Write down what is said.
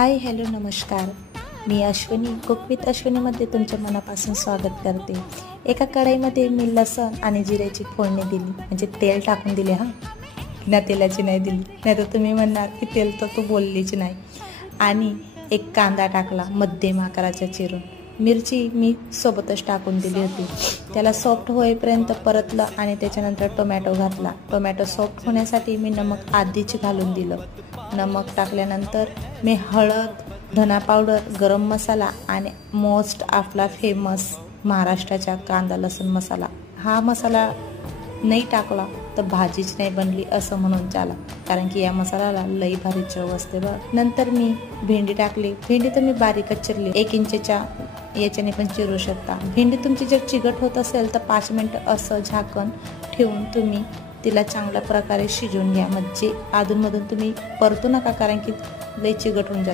Hi hello नमस्कार. मी Ashwini cook with अश्विनीमध्ये तुमच्या मनापासून स्वागत करते. एका कढईमध्ये मी लसूण आणि जिऱ्याची फोडणी दिली, म्हणजे तेल टाकून दिले. बिना तेलाची नाही दिली, नाही तर तुम्ही म्हणणार की तेल तर तू बोललीच नाही. आणि एक कांदा टाकला मध्यम आकाराचा चिरून. मिरची मी सोबतच टाकून दिली होती. त्याला सॉफ्ट होईपर्यंत परतलं आणि त्याच्यानंतर टोमॅटो घातला. टोमॅटो सॉफ्ट होण्यासाठी मी नमक आधीच घालून दिलं. नमक टाकल्यानंतर मी हळद, धना पावडर, गरम मसाला आणि मोस्ट आपला फेमस महाराष्ट्राचा कांदा लसूण मसाला, हा मसाला नाही टाकला तर भाजीच नाही बनली असं म्हणून चाला, कारण की या मसाल्याला लई भारी चव असते बघ. नंतर मी भेंडी टाकली. भेंडी तर मी बारीकच चिरली, 1 इंचच्या याच्याने पण चिरू शकता. भेंडी तुमची जर चिकट होत असेल तर 5 मिनिटं असं झाकण ठेवून तुम्ही तिला चांगल्या प्रकारे शिजवून घ्या. म्हणजे अधूनमधून तुम्ही परतू नका, कारण की लई चिकट होऊन जाते.